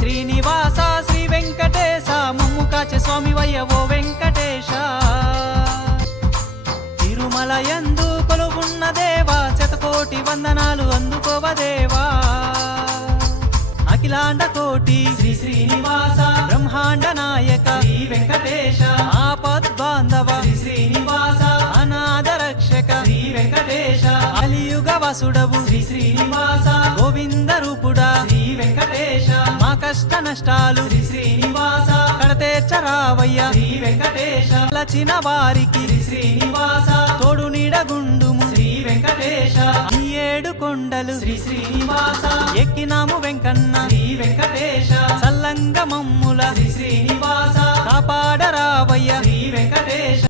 శ్రీనివాస శ్రీ వెంకటేశ మమ్ము కాచె స్వామి వయ్య ఓ వెంకటేశ తిరుమల యందు కొలువున్న దేవా శతకోటి వందనాలు అందుకోవ దేవా అఖిలాండ కోటి శ్రీ శ్రీనివాస బ్రహ్మాండ నాయక శ్రీ వెంకటేశ ఆపద్బాంధవ శ్రీ శ్రీనివాస అనాథ రక్షక శ్రీ వెంకటేశ కలియుగ వసుడవు శ్రీ శ్రీనివాస గోవింద రూపుడా శ్రీ వెంకటేశ మా కష్ట నష్టాలు శ్రీ శ్రీనివాస కడతేర్చరావయ్య శ్రీ వెంకటేశ లచిన వారికి శ్రీ శ్రీనివాస తోడు నీడగుండుము శ్రీ వెంకటేశ ఈ ఏడు కొండలు శ్రీ శ్రీనివాస ఎక్కినాము వెంకన్న శ్రీ వెంకటేశ సల్లంగ మమ్ముల శ్రీ శ్రీనివాస కాపాడరావయ్య శ్రీ వెంకటేశ